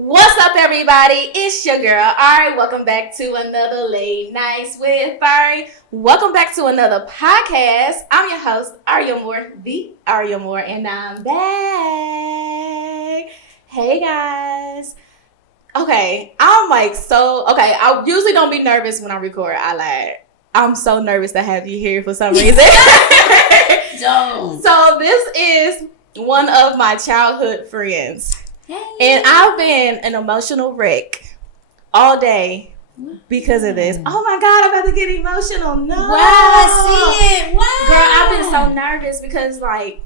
What's up, everybody? It's your girl, Ari. Welcome back to another Late Nights with Ari. Welcome back to another podcast. I'm your host, ARIE AMORE, the ARIE AMORE, and I'm back. Hey, guys. Okay, I usually don't be nervous when I record. I lied. I'm so nervous to have you here for some reason. Don't. So this is one of my childhood friends. Hey. And I've been an emotional wreck all day because of this. Oh my God, I'm about to get emotional. No. Wow, I see it. Wow. Girl, I've been so nervous because, like,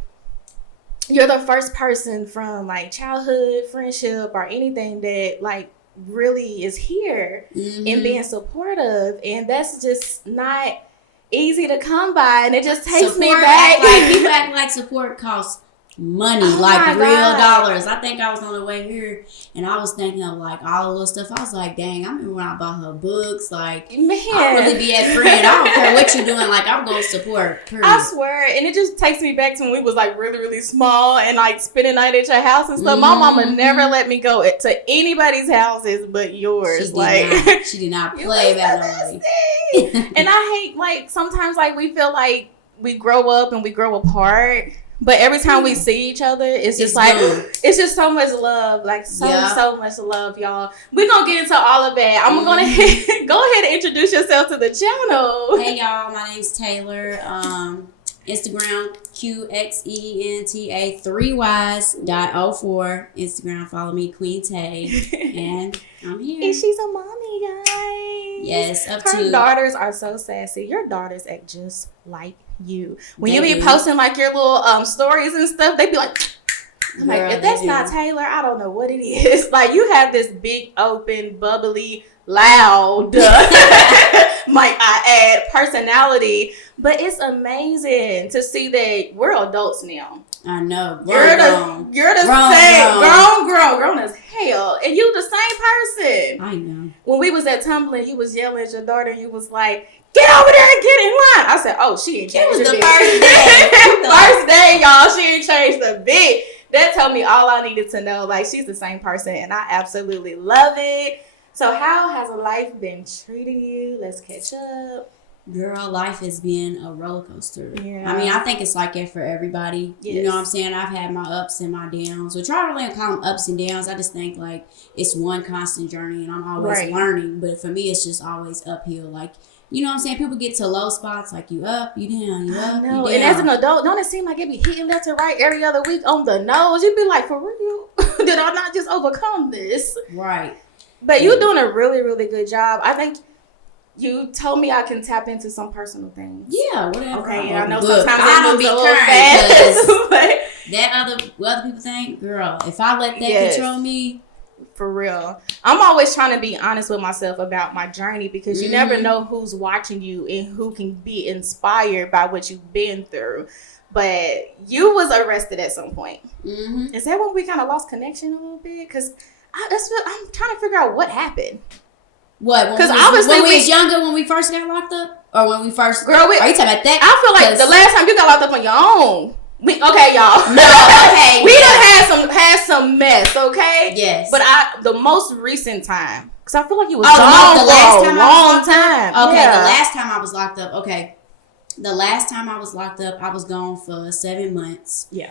you're the first person from, like, childhood friendship or anything that, like, really is here and being supportive. And that's just not easy to come by. And it just takes me back. People act like support costs money, real dollars. I think I was on the way here and I was thinking of like all the little stuff. I was like, dang, I remember when I bought her books. Like, man, I'll really be that friend. I don't care what you're doing. Like, I'm going to support. Period. I swear. And it just takes me back to when we was like really, really small and like spending night at your house and stuff. My mama never let me go to anybody's houses but yours. She did not play that way. And I hate, like, sometimes like we feel like we grow up and we grow apart. But every time we see each other, it's just like, it's just so much love. Like, so much love, y'all. We're going to get into all of that. I'm going to go ahead and introduce yourself to the channel. Hey, y'all. My name's Taylor. Instagram, QXENTA3Ys.04. Instagram, follow me, Queen Tay. And I'm here. And she's a mommy, guys. Yes, Her daughters are so sassy. Your daughters act just like you. When you be posting like your little stories and stuff, they be like, I'm like, if that's not Taylor, I don't know what it is. Like, you have this big, open, bubbly, loud, might I add, personality. But it's amazing to see that we're adults now. I know. You're the same. Grown as hell. And you the same person. I know. When we was at Tumbling, you was yelling at your daughter and you was like, get over there and get in line. I said, oh, she ain't changed the bit. first day. First day, y'all. She ain't changed a bit. That told me all I needed to know. Like, she's the same person and I absolutely love it. So how has life been treating you? Let's catch up. Girl, life has been a roller coaster. Yeah. I mean, I think it's like that for everybody. Yes. You know what I'm saying? I've had my ups and my downs, which I don't really call them ups and downs. I just think like it's one constant journey and I'm always learning. But for me, it's just always uphill. Like, you know what I'm saying? People get to low spots, like you up, you down, you up, you down. And as an adult, don't it seem like it be hitting left and right every other week on the nose? You'd be like, for real? Did I not just overcome this? Right. But you're doing a really, really good job. I think you told me I can tap into some personal things. Yeah, whatever. Okay, yeah, I know sometimes I don't be fast. That other people think, girl, if I let that control me. For real. I'm always trying to be honest with myself about my journey because you never know who's watching you and who can be inspired by what you've been through. But you was arrested at some point. Is that when we kind of lost connection a little bit? Because I'm trying to figure out what happened. What? Because obviously when we was younger, when we first got locked up? Or when we first... Girl, are you talking about that? I feel like the last time you got locked up on your own. Okay, y'all. No, okay. We done had some mess, okay? Yes. But the most recent time, because I feel like you was gone for a long time. Okay, the last time I was locked up, okay. The last time I was locked up, I was gone for 7 months. Yeah.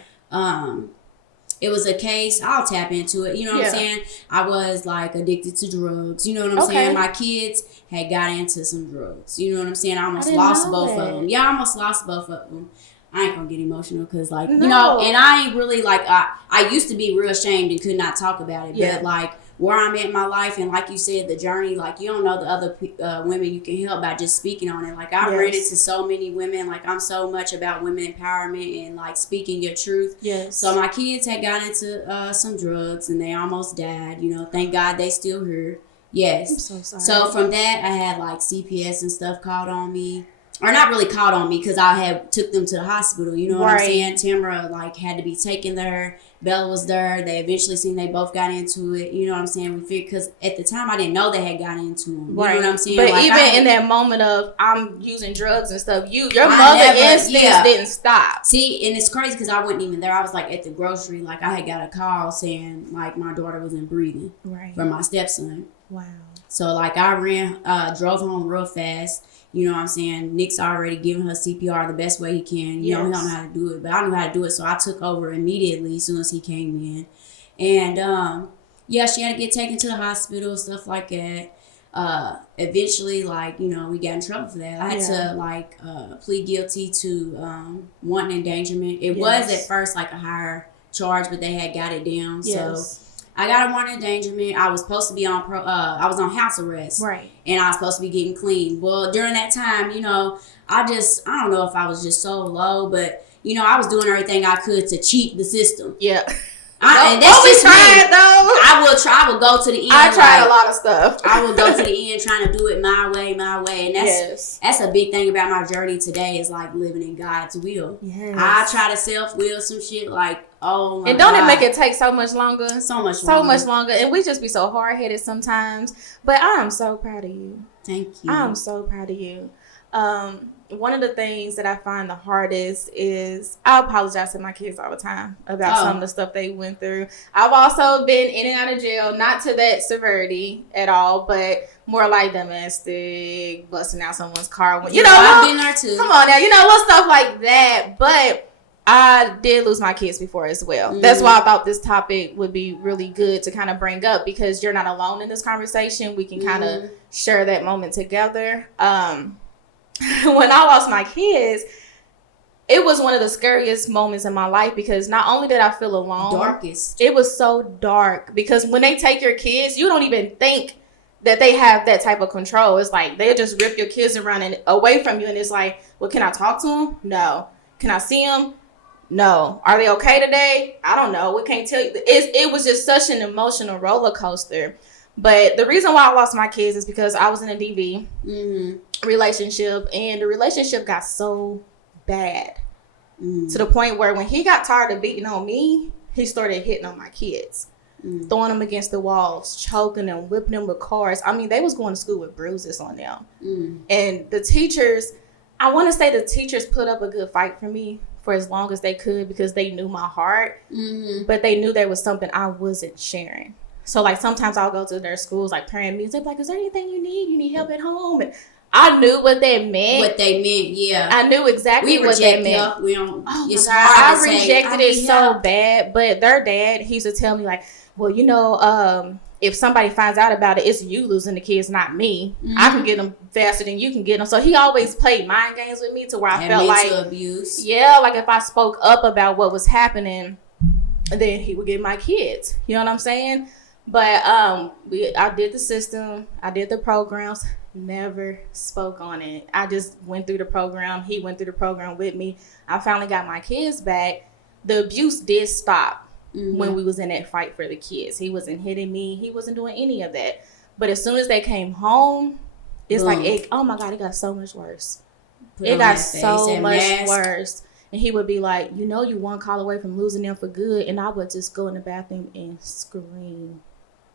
It was a case, I'll tap into it, you know what I'm saying? I was like addicted to drugs, you know what I'm saying? My kids had got into some drugs, you know what I'm saying? I almost lost both of them. Yeah, I almost lost both of them. I ain't gonna get emotional because, like, you know, and I ain't really, like, I used to be real ashamed and could not talk about it. But, like, where I'm at in my life and, like you said, the journey, like, you don't know the other women you can help by just speaking on it. Like, I've read it to so many women. Like, I'm so much about women empowerment and, like, speaking your truth. Yes. So my kids had got into some drugs and they almost died. You know, thank God they still here. Yes. I'm so sorry. So from that, I had, like, CPS and stuff called on me. Or not really called on me because I had took them to the hospital. You know what I'm saying? Tamara, like, had to be taken there. Bella was there. They eventually seen they both got into it. You know what I'm saying? We figured, because at the time I didn't know they had gotten into them. You know what I'm saying? But like, even in that moment of I'm using drugs and stuff, your mother instincts didn't stop. See, and it's crazy because I wasn't even there. I was like at the grocery. Like I had got a call saying like my daughter wasn't breathing from my stepson. Wow. So like I drove home real fast. You know what I'm saying? Nick's already giving her CPR the best way he can. You know, he don't know how to do it, but I knew how to do it. So I took over immediately as soon as he came in. And, she had to get taken to the hospital, stuff like that. Eventually, like, you know, we got in trouble for that. I had to, plead guilty to wanton endangerment. It was at first, like, a higher charge, but they had got it down. So I got a warrant endangerment. I was supposed to be on I was on house arrest. Right. And I was supposed to be getting clean. Well, during that time, you know, I don't know if I was just so low, but, you know, I was doing everything I could to cheat the system. Yeah. And that's just me. I will go to the end. I tried a lot of stuff. I will go to the end trying to do it my way. And that's a big thing about my journey today is like living in God's will. Yes. I try to self-will some shit like, oh my God. And don't it make it take so much longer? So much longer. And we just be so hard-headed sometimes. But I am so proud of you. Thank you. I am so proud of you. One of the things that I find the hardest is I apologize to my kids all the time about some of the stuff they went through. I've also been in and out of jail, not to that severity at all, but more like domestic, busting out someone's car. You know, I've been there too. Come on now, you know, little stuff like that. But I did lose my kids before as well. Mm-hmm. That's why I thought this topic would be really good to kind of bring up, because you're not alone in this conversation. We can kind of share that moment together. When I lost my kids, it was one of the scariest moments in my life, because not only did I feel alone, it was so dark, because when they take your kids, you don't even think that they have that type of control. It's like they'll just rip your kids around and away from you, and it's like, well, can I talk to them? No. Can I see them? No. Are they okay today? I don't know. We can't tell you. It was just such an emotional roller coaster. But the reason why I lost my kids is because I was in a DV relationship, and the relationship got so bad to the point where when he got tired of beating on me, he started hitting on my kids, throwing them against the walls, choking them, whipping them with cars. I mean, they was going to school with bruises on them. And the teachers, I want to say the teachers put up a good fight for me for as long as they could, because they knew my heart, but they knew there was something I wasn't sharing. So, like, sometimes I'll go to their schools, like, parent meetings. They're like, is there anything you need? You need help at home? And I knew what that meant. Yeah. I knew exactly what that meant. We don't. Oh, it's hard to say. I rejected it so bad. But their dad, he used to tell me, like, well, you know, if somebody finds out about it, it's you losing the kids, not me. I can get them faster than you can get them. So he always played mind games with me to where I felt like abuse. Yeah, like if I spoke up about what was happening, then he would get my kids. You know what I'm saying? But I did the system, I did the programs, never spoke on it. I just went through the program. He went through the program with me. I finally got my kids back. The abuse did stop when we was in that fight for the kids. He wasn't hitting me. He wasn't doing any of that. But as soon as they came home, it's like, oh my God, it got so much worse. It got so much worse. And he would be like, you know, you one call away from losing them for good. And I would just go in the bathroom and scream.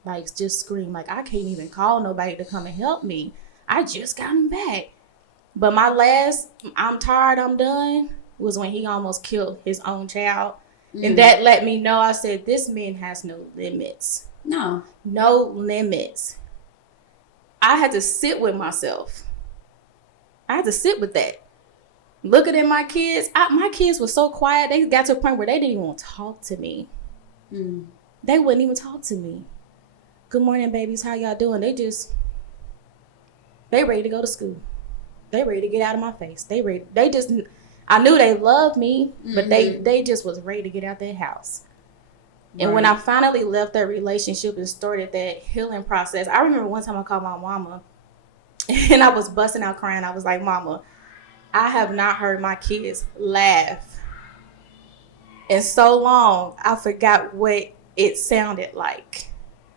Like, just scream. Like, I can't even call nobody to come and help me. I just got him back. But my last, I'm tired, I'm done, was when he almost killed his own child. And that let me know, I said, this man has no limits. No limits. I had to sit with myself. I had to sit with that. Looking at my kids, my kids were so quiet. They got to a point where they didn't even want to talk to me. They wouldn't even talk to me. Good morning, babies. How y'all doing? They ready to go to school. They ready to get out of my face. I knew they loved me, but they just was ready to get out their house. Right. And when I finally left that relationship and started that healing process, I remember one time I called my mama and I was busting out crying. I was like, Mama, I have not heard my kids laugh in so long. I forgot what it sounded like.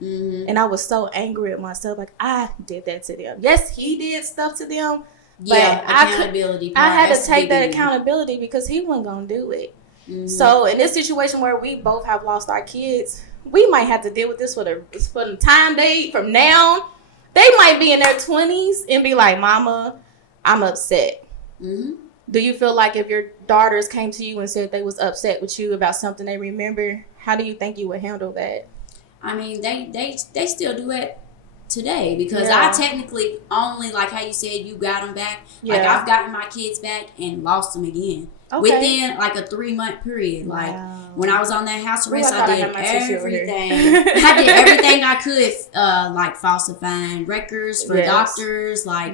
And I was so angry at myself. Like, I did that to them. Yes, he did stuff to them. But accountability. I had to take that accountability because he wasn't going to do it. Mm-hmm. So in this situation where we both have lost our kids, we might have to deal with this for the time date from now. They might be in their 20s and be like, Mama, I'm upset. Mm-hmm. Do you feel like if your daughters came to you and said they was upset with you about something they remember, how do you think you would handle that? I mean, they still do it today because I technically only, like how you said, you got them back. Yeah. Like I've gotten my kids back and lost them again. Within like a 3-month period. Like when I was on that house arrest, I did everything. I did everything I could, like falsifying records for doctors, like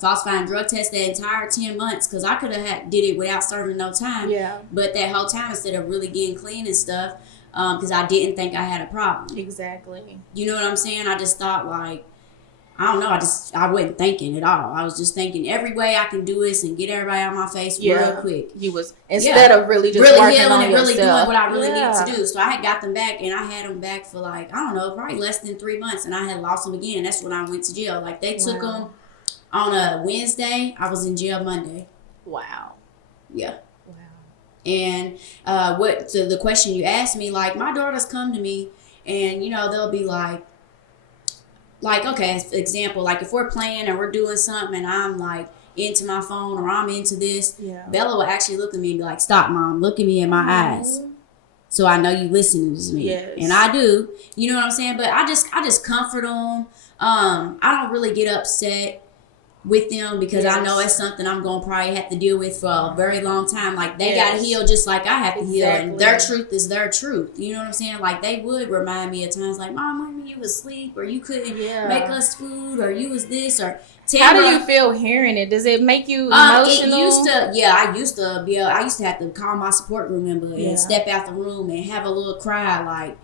falsifying drug tests the entire 10 months because I could have did it without serving no time. Yeah. But that whole time, instead of really getting clean and stuff, because I didn't think I had a problem. Exactly. You know what I'm saying? I just thought like, I don't know. I wasn't thinking at all. I was just thinking every way I can do this and get everybody out of my face real quick. You was instead of really just working healing on and really yourself. doing what I really need to do. So I had got them back, and I had them back for like, I don't know, probably less than 3 months, and I had lost them again. That's when I went to jail. Like they took them on a Wednesday. I was in jail Monday. Wow. Yeah. Wow. And so the question you asked me, like my daughters come to me, and you know they'll be like, okay, for example, like if we're playing and we're doing something and I'm like into my phone or I'm into this, Bella will actually look at me and be like, stop, Mom, look at me in my eyes. So I know you listening to me. Yes. And I do. You know what I'm saying? But I just comfort them. I don't really get upset with them because I know it's something I'm going to probably have to deal with for a very long time. Like they got to heal just like I have to heal, and their truth is their truth. You know what I'm saying? Like they would remind me at times like, Mom, when you was asleep, or you couldn't make us food, or you was this, or how do you feel hearing it? Does it make you emotional? I used to have to call my support group member and step out the room and have a little cry, like,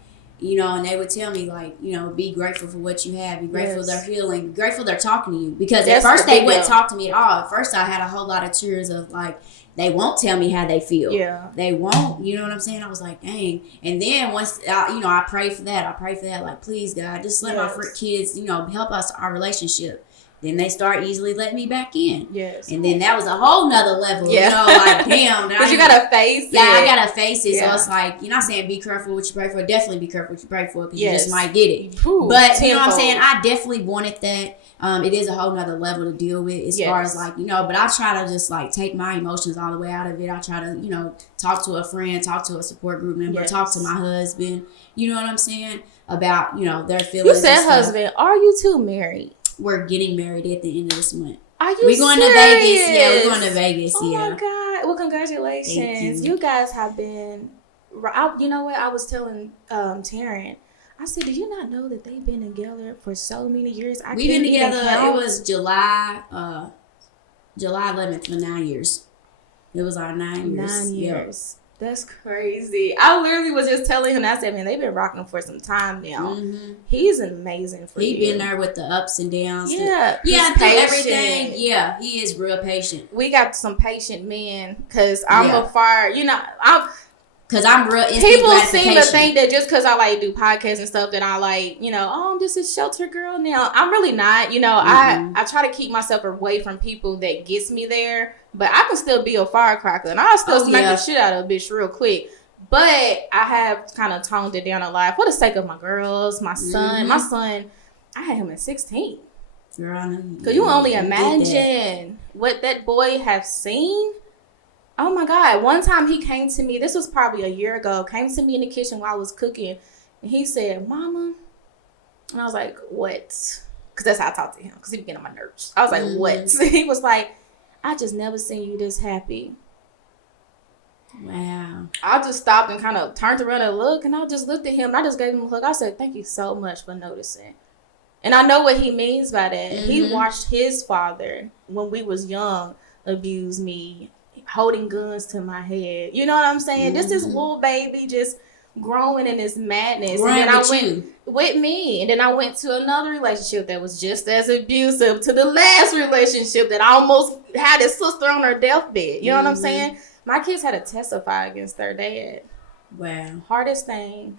you know, and they would tell me, like, you know, be grateful for what you have. Be grateful they're healing. Be grateful they're talking to you. Because at first they wouldn't talk to me at all. At first I had a whole lot of tears of, like, they won't tell me how they feel. Yeah. They won't. You know what I'm saying? I was like, dang. And then once, I prayed for that. Like, please, God, just let my kids, you know, help us, our relationship. Then they start easily letting me back in. Yes. And then that was a whole nother level. Yeah. You know, like, damn. Because you got to face it. Yeah, I got to face it. Yeah. So it's like, you're not saying be careful what you pray for. Definitely be careful what you pray for because you just might get it. Ooh, but, you know what I'm saying? I definitely wanted that. It is a whole nother level to deal with as far as, like, you know, but I try to just, like, take my emotions all the way out of it. I try to, you know, talk to a friend, talk to a support group member, talk to my husband. You know what I'm saying? About, you know, their feelings. You said husband. Are you two married? We're getting married at the end of this month. Are you We're going serious? to Vegas. Yeah, we're going to Vegas. Oh my God. Well, congratulations. Thank you. You guys have been, you know what? I was telling Taryn, I said, do you not know that they've been together for so many years? We've been together, it was July 11th for 9 years. It was our 9 years. 9 years. That's crazy. I literally was just telling him, I said, man, they've been rocking for some time now. Mm-hmm. He's amazing for you. He's been there with the ups and downs. Yeah. Yeah, through everything. Yeah, he is real patient. We got some patient men because I'm a fire, you know, because I'm real instant people seem to think that just because I like do podcasts and stuff that I like, you know, I'm just a shelter girl now. I'm really not. You know, I try to keep myself away from people that gets me there. But I can still be a firecracker, and I'll still smack the shit out of a bitch real quick. But I have kind of toned it down a lot for the sake of my girls, my son. My son, I had him at 16. Girl, I know. Because you only imagine what that boy have seen. Oh, my God. One time he came to me, this was probably a year ago, came to me in the kitchen while I was cooking, and he said, Mama. And I was like, what? Because that's how I talk to him, because he be getting on my nerves. I was like, what? He was like, I just never seen you this happy. Wow. I just stopped and kind of turned around and looked, and I just looked at him, and I just gave him a hug. I said, thank you so much for noticing. And I know what he means by that. Mm-hmm. He watched his father, when we was young, abuse me, holding guns to my head. You know what I'm saying? Mm-hmm. This is little baby just growing in this madness. Right, and then I went with me. And then I went to another relationship that was just as abusive to the last relationship that I almost had his sister on her deathbed. You know what I'm saying? My kids had to testify against their dad. Wow. Hardest thing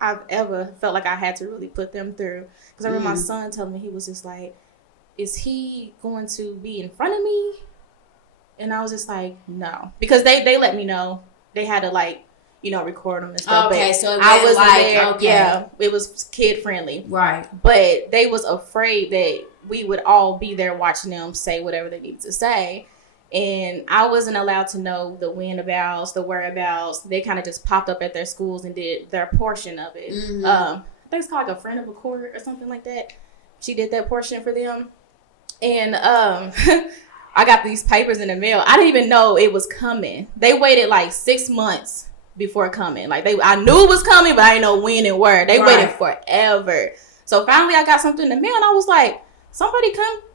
I've ever felt like I had to really put them through. Because I remember my son telling me, he was just like, is he going to be in front of me? And I was just like, no. Because they let me know they had to like, you know, record them and stuff. Okay, but so I was like, there. okay. Yeah, it was kid friendly. Right. But they was afraid that we would all be there watching them say whatever they needed to say. And I wasn't allowed to know the whenabouts, the whereabouts. They kind of just popped up at their schools and did their portion of it. Mm-hmm. I think it's called like a friend of a court or something like that. She did that portion for them. And I got these papers in the mail. I didn't even know it was coming. They waited like 6 months before coming. Like I knew it was coming, but I didn't know when and where. They waited forever. So finally I got something in the mail and I was like,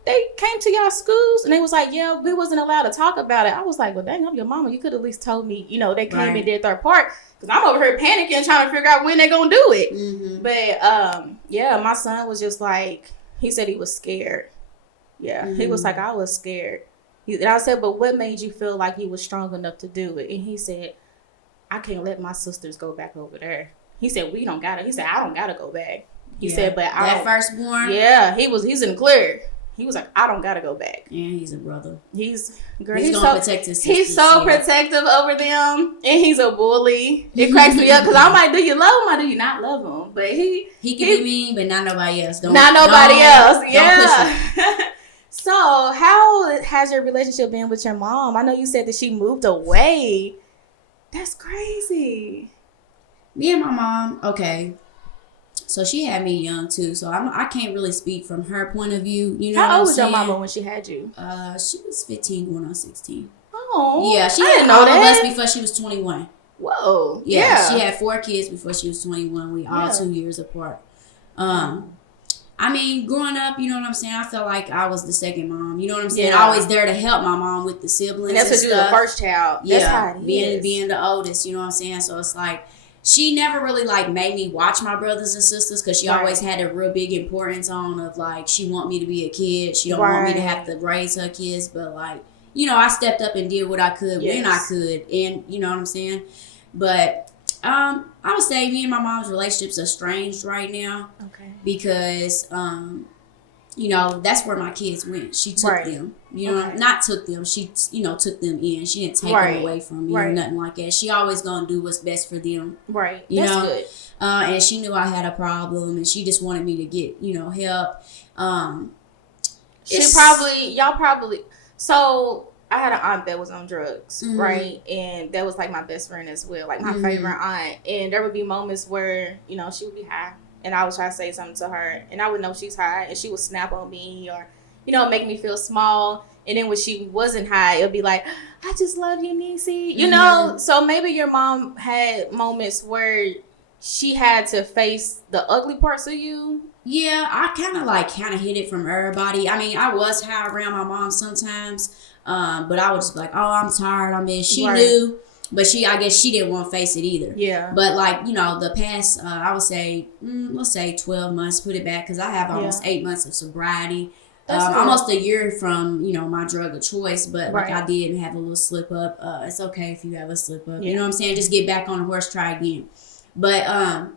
they came to y'all schools and they was like, yeah, we wasn't allowed to talk about it. I was like, well, dang, I'm your mama. You could at least told me, you know, they came and did their part. Because I'm over here panicking, trying to figure out when they're going to do it. Mm-hmm. But, yeah, my son was just like, he said he was scared. Yeah, he was like, I was scared. And I said, but what made you feel like you was strong enough to do it? And he said, I can't let my sisters go back over there. He said, we don't got to. He said, I don't got to go back. He said, but that firstborn? Yeah, he's in the clear. He was like, I don't got to go back. Yeah, he's a brother. He's going to protect his sisters. He's so protective over them. And he's a bully. It cracks me up because I'm like, do you love him or do you not love him? But he can be mean, but not nobody else. Not nobody else. Yeah. So how has your relationship been with your mom? I know you said that she moved away. That's crazy. Me and my mom, okay. So she had me young too, so I can't really speak from her point of view. You know, how old was your mama when she had you? She was 15 going on 16. Oh, yeah, she had all of us before she was 21. Whoa, yeah, she had 4 kids before she was 21. We all 2 years apart. I mean, growing up, you know what I'm saying? I felt like I was the second mom. You know what I'm saying? Yeah. Always there to help my mom with the siblings. And that's because you were the first child. That's how it is. Being the oldest. You know what I'm saying? So it's like, she never really like made me watch my brothers and sisters because she always had a real big importance on of like she want me to be a kid. She don't want me to have to raise her kids, but like, you know, I stepped up and did what I could when I could, and you know what I'm saying. But I would say me and my mom's relationships are estranged right now. Okay. Because you know, that's where my kids went. She took them. You know, not took them. She, you know, took them in. She didn't take them away from me or nothing like that. She always gonna do what's best for them. Right. You know? Good. And she knew I had a problem, and she just wanted me to get, you know, help. Y'all probably. So I had an aunt that was on drugs, right? And that was like my best friend as well, like my favorite aunt. And there would be moments where, you know, she would be high. And I would try to say something to her, and I would know she's high, and she would snap on me or, you know, make me feel small. And then when she wasn't high, it would be like, I just love you, Niecy. You know? So maybe your mom had moments where she had to face the ugly parts of you. Yeah, I kind of hid it from everybody. I mean, I was high around my mom sometimes, but I would just be like, oh, I'm tired. She knew. But I guess she didn't want to face it either. Yeah. But like, you know, the past, I would say, let's say 12 months, put it back, because I have almost 8 months of sobriety. Almost a year from, you know, my drug of choice. But like I did have a little slip up. It's okay if you have a slip up. You know what I'm saying? Just get back on the horse, try again. But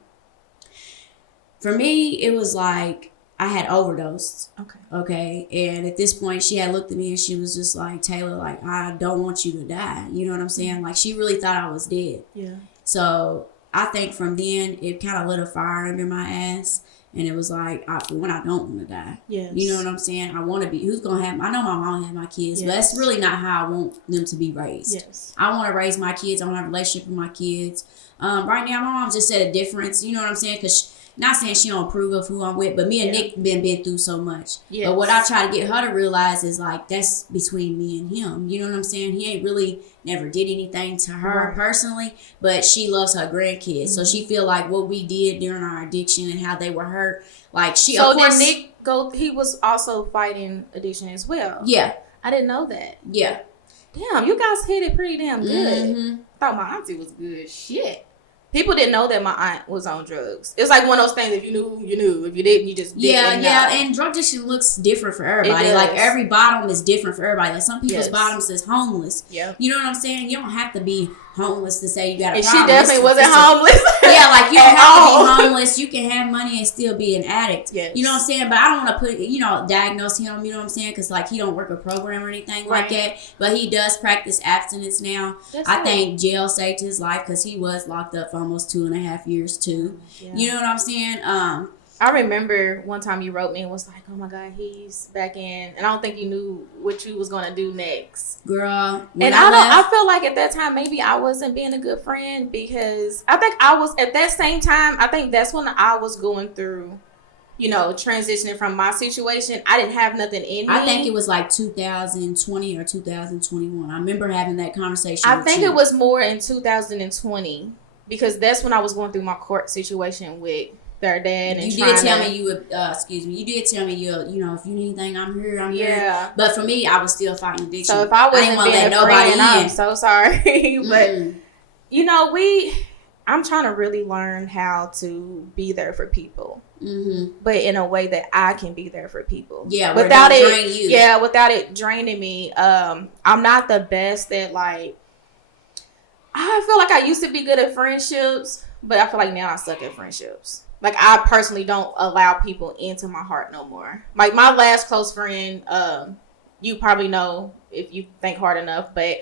for me, it was like I had overdosed. Okay. And at this point, she had looked at me and she was just like, Taylor, like, I don't want you to die. You know what I'm saying? Like, she really thought I was dead. Yeah. So I think from then, it kind of lit a fire under my ass. And it was like, when I don't want to die. Yes. You know what I'm saying? I want to be, who's going to have, I know my mom had my kids, but that's really not how I want them to be raised. Yes. I want to raise my kids. I want to have a relationship with my kids. Right now, my mom just said a difference. You know what I'm saying? Because not saying she don't approve of who I'm with, but me and Nick been through so much. Yes. But what I try to get her to realize is like, that's between me and him. You know what I'm saying? He ain't really never did anything to her personally, but she loves her grandkids. So she feel like what we did during our addiction and how they were hurt. Like she, so of course, did Nick go, he was also fighting addiction as well. Yeah. I didn't know that. Yeah. Damn, you guys hit it pretty damn good. Thought my auntie was good. Shit. People didn't know that my aunt was on drugs. It's like one of those things, if you knew, you knew. If you didn't, you just didn't know. And drug addiction looks different for everybody. Like, every bottom is different for everybody. Like, some people's bottoms is homeless. Yeah. You know what I'm saying? You don't have to be homeless to say you got a and problem. She definitely wasn't homeless. Yeah, like you don't have to be homeless. You can have money and still be an addict. Yes. You know what I'm saying? But I don't want to put, diagnose him, you know what I'm saying? Because, like, he don't work a program or anything like that. But he does practice abstinence now. I think jail saved his life because he was locked up for almost 2.5 years, too. Yeah. You know what I'm saying? I remember one time you wrote me and was like, oh my God, he's back in. And I don't think you knew what you was going to do next. Girl. And I feel like at that time, maybe I wasn't being a good friend because I think I was, at that same time, I think that's when I was going through, transitioning from my situation. I didn't have nothing in me. I think it was like 2020 or 2021. I remember having that conversation I think it was more in 2020 because that's when I was going through my court situation with their dad. And you did tell me you would, you did tell me if you need anything, I'm here. Yeah. But for me, I was still fighting addiction. So if I wasn't being a friend, I'm so sorry. But, I'm trying to really learn how to be there for people. Mm-hmm. But in a way that I can be there for people. Yeah, without it draining me. I'm not the best at, like, I feel like I used to be good at friendships, but I feel like now I suck at friendships. Like, I personally don't allow people into my heart no more. Like, my last close friend, you probably know if you think hard enough, but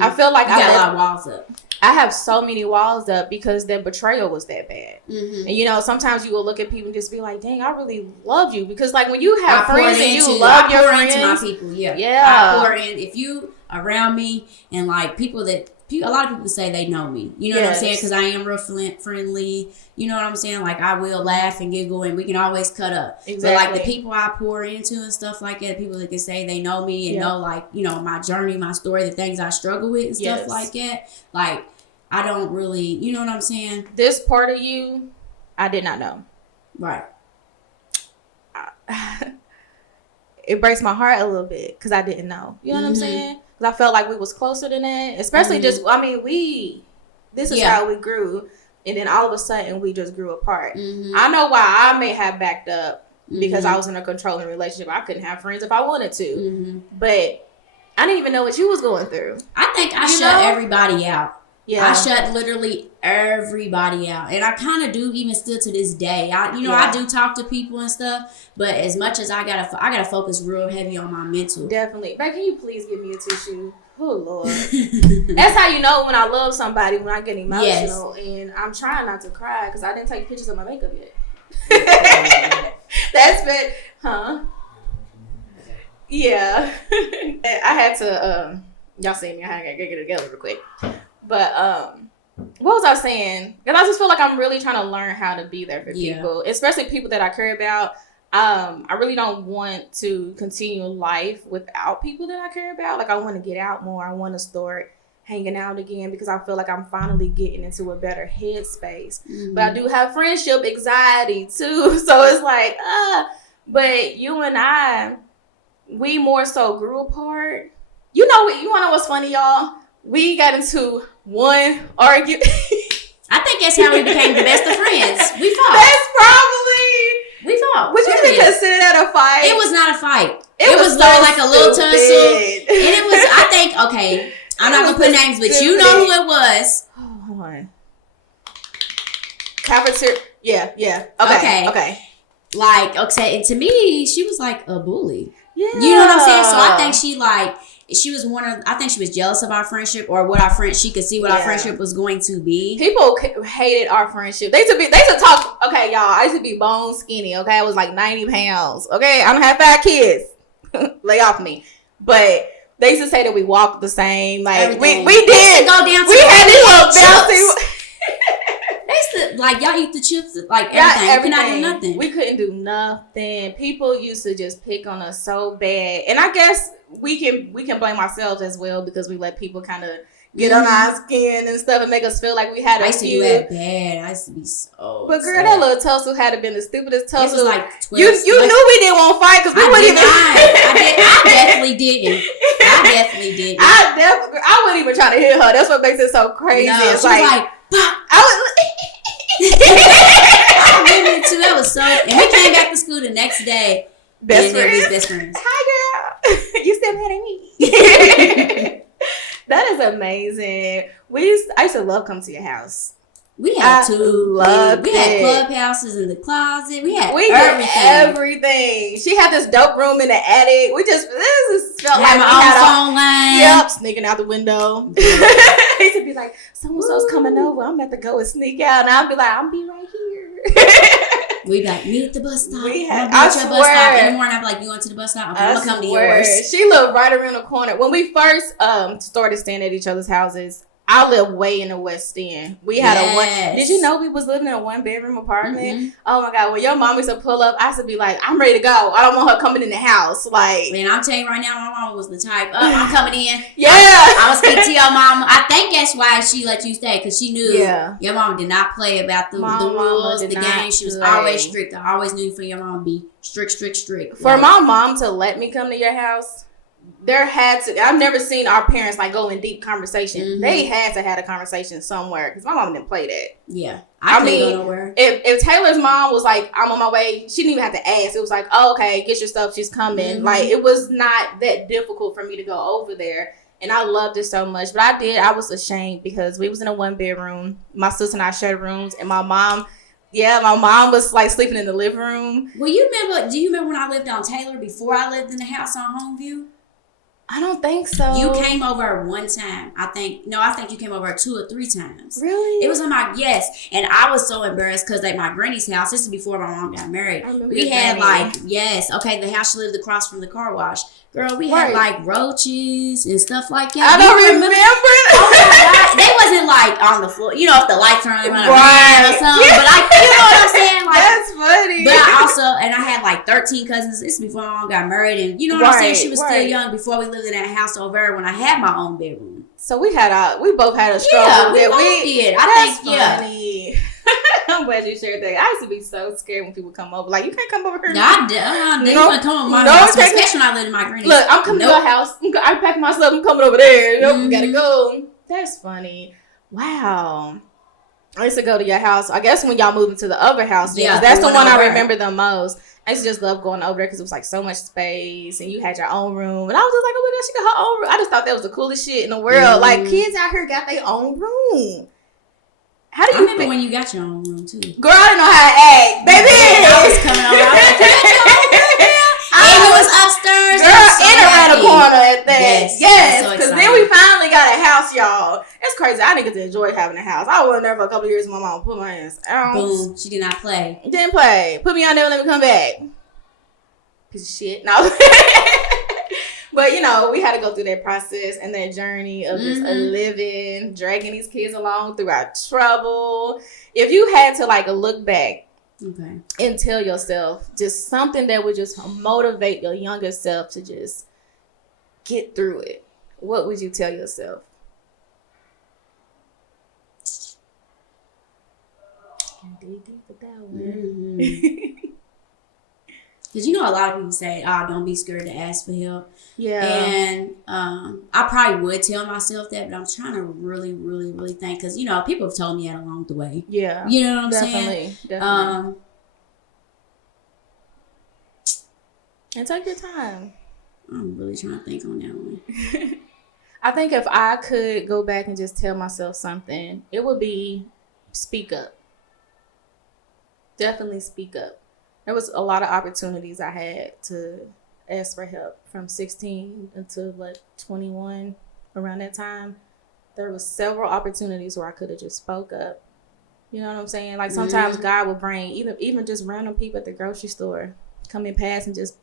I feel like I got a lot of walls up. I have so many walls up because their betrayal was that bad. Mm-hmm. And, sometimes you will look at people and just be like, dang, I really love you. Because, like, when you have friends and you love your friends. I pour into my people, yeah. I pour in. If you around me and, like, a lot of people say they know me. You know what I'm saying? Because I am real friendly. You know what I'm saying? Like, I will laugh and giggle and we can always cut up. Exactly. But, like, the people I pour into and stuff like that, people that can say they know me and know, like, my journey, my story, the things I struggle with and stuff like that. Like, I don't really, you know what I'm saying? This part of you, I did not know. Right. It breaks my heart a little bit because I didn't know. You know what I'm saying? Because I felt like we was closer than that. Especially this is how we grew. And then all of a sudden, we just grew apart. Mm-hmm. I know why I may have backed up because I was in a controlling relationship. I couldn't have friends if I wanted to. Mm-hmm. But I didn't even know what you was going through. I think I shut everybody out. Yeah. I shut literally everybody out. And I kind of do even still to this day. I do talk to people and stuff. But as much as I gotta focus real heavy on my mental. Definitely. But can you please give me a tissue? Oh, Lord. That's how you know when I love somebody, when I get emotional. Yes. And I'm trying not to cry because I didn't take pictures of my makeup yet. That's been, Yeah. I had to, y'all see me, I had to get it together real quick. But, what was I saying? Because I just feel like I'm really trying to learn how to be there for people, especially people that I care about. I really don't want to continue life without people that I care about. Like, I want to get out more. I want to start hanging out again because I feel like I'm finally getting into a better headspace. Mm-hmm. But I do have friendship anxiety too. So it's like, but you and I, we more so grew apart. You want to know what's funny, y'all? We got into one argument. I think that's how we became the best of friends. We fought. That's probably... We fought. Would you even consider that a fight? It was not a fight. It was like a little tussle. And it was, I think, okay, I'm not going to put names, but you know who it was. Oh, hold on. Cafeteria. Yeah. Okay. Like, okay, and to me, she was like a bully. Yeah. You know what I'm saying? So I think she was I think she was jealous of our friendship or she could see what our friendship was going to be. People hated our friendship. They used to talk, okay, y'all, I used to be bone skinny, okay? I was like 90 pounds, okay? I don't have 5 kids. Lay off me. But they used to say that we walked the same. Like, we did. Go down to we had this little bouncy. They used to, like, y'all eat the chips, like, everything. We could not do nothing. We couldn't do nothing. People used to just pick on us so bad. And I guess we can blame ourselves as well because we let people kind of get on our skin and stuff and make us feel like we had a feud. I used to do that bad. I used to be so But girl, that little tussle had to been the stupidest tussle. It was like 12. You knew we didn't want to fight because we wouldn't even. I definitely didn't. I wouldn't even try to hit her. That's what makes it so crazy. No, it's she was like I remember too. That was so. And we came back to school the next day. Best friends. Hi, girl. You still mad at me? That is amazing. I used to love coming to your house. We had we had clubhouses in the closet. We had everything. She had this dope room in the attic. This felt like my own phone line. Yep, sneaking out the window. I used to be like, so-and-so's coming over. I'm about to go and sneak out. And I'll be like, I'll be right here. We like, meet at the bus stop. I swear. Bus stop in the morning. I'm like, you going to the bus stop? Okay, I'm going to come to yours. She lived right around the corner. When we first started staying at each other's houses, I lived way in the West End. We had a one. Did you know we was living in a 1-bedroom apartment? Mm-hmm. Oh my God! When your mom used to pull up, I used to be like, "I'm ready to go. I don't want her coming in the house." Like, man, I'm telling you right now, my mom was the type. I'm coming in. Yeah, I was speak to your mom. I think that's why she let you stay, because she knew your mom did not play about the rules, the game. She was always strict. I always knew for your mom to be strict. For my mom to let me come to your house, I've never seen our parents like go in deep conversation. Mm-hmm. They had to have a conversation somewhere, because my mom didn't play that. Yeah. I mean, go nowhere. If Taylor's mom was like, I'm on my way, she didn't even have to ask. It was like, oh, okay, get your stuff, she's coming. Mm-hmm. Like, it was not that difficult for me to go over there. And I loved it so much. But I was ashamed, because we was in a 1-bedroom. My sister and I shared rooms, and my mom was like sleeping in the living room. Well, do you remember when I lived on Taylor before I lived in the house on Homeview? I don't think so. You came over one time. I think you came over 2 or 3 times. Really? It was on yes. And I was so embarrassed, because at my granny's house, this is before my mom got married. We had the house she lived across from the car wash. Girl, we had like roaches and stuff like that. I don't remember. Oh my God. They wasn't like on the floor. You know, if the lights are on, they run or something. Yeah. But like, you know what I'm saying? Like, that's funny. But I had like 13 cousins. This is before my mom got married. And you know what I'm saying? She was still young before we lived in that house over there when I had my own bedroom. So we both had a struggle. Yeah, we did. That's funny. I'm glad you shared that. I used to be so scared when people come over. Like, you can't come over here. They don't come over my house, especially when I lived in my granny's. Look, I'm coming to your house. I packed my stuff. I'm coming over there. Nope, gotta go. That's funny. Wow. I used to go to your house. I guess when y'all moved into the other house, that's the one I remember the most. I used to just love going over there, because it was like so much space, and you had your own room. And I was just like, oh my gosh, she got her own room. I just thought that was the coolest shit in the world. Like, kids out here got their own room. How do you remember when you got your own room too? Girl, I didn't know how to act, baby. I was coming over. It was upstairs. Girl, in around the corner at that. Yes, because then we finally got a house, y'all. It's crazy. I didn't get to enjoy having a house. I was there for a couple of years. My mom put my ass out. Boom. She did not play. Didn't play. Put me on there and let me come back. Piece of shit. No. But, you know, we had to go through that process and that journey of just living, dragging these kids along through our trouble. If you had to, like, look back and tell yourself just something that would just motivate your younger self to just get through it, what would you tell yourself? Dig deep with that one. Because, you know, a lot of people say, don't be scared to ask for help. Yeah. And I probably would tell myself that, but I'm trying to really, really, really think. Because, you know, people have told me that along the way. Yeah. You know what I'm saying? Definitely. And take your time. I'm really trying to think on that one. I think if I could go back and just tell myself something, it would be speak up. Definitely speak up. There was a lot of opportunities I had to ask for help from 16 until 21. Around that time, there was several opportunities where I could have just spoke up. You know what I'm saying? Like, sometimes God would bring even just random people at the grocery store coming past and just,